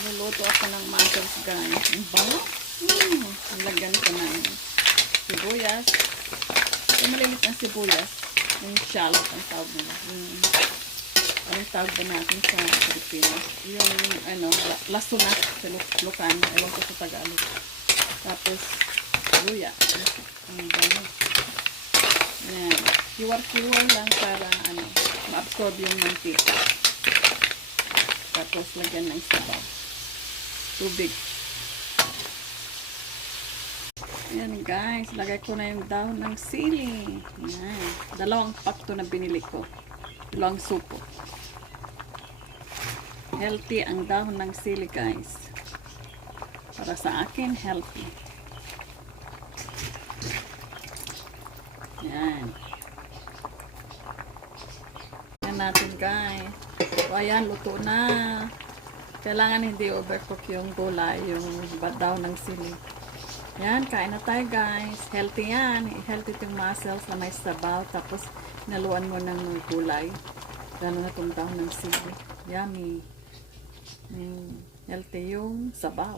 Luluto ako ng mussels, guys. Ang bango. Lagyan ko ng sibuyas. Yung malilit na sibuyas. Yung shallot ang tawag nila. Anong tawag ba natin sa Pilipinas? Yung laso na sa Lucano. Ewan ko sa Tagalog. Tapos, luya. Ang bango. Yan. Kiwar-kiwar lang para ma-absorb yung mantika. Tapos, lagyan ng sabaw. Tubig. Ayan guys, lagay ko na yung dahon ng sili. Ayan. 2 pack to na binili ko. 2 supo. Healthy ang dahon ng sili guys. Para sa akin, healthy. Ayan. Ayan natin guys. So, ayan, luto na. Kailangan hindi overcook yung gulay, yung dahon ng sili. Yan, kain na tayo guys. Healthy yan. Healthy itong mussels na may sabaw. Tapos, naluan mo ng gulay. Lalo na itong dahon ng sili. Yummy. Healthy yung sabaw.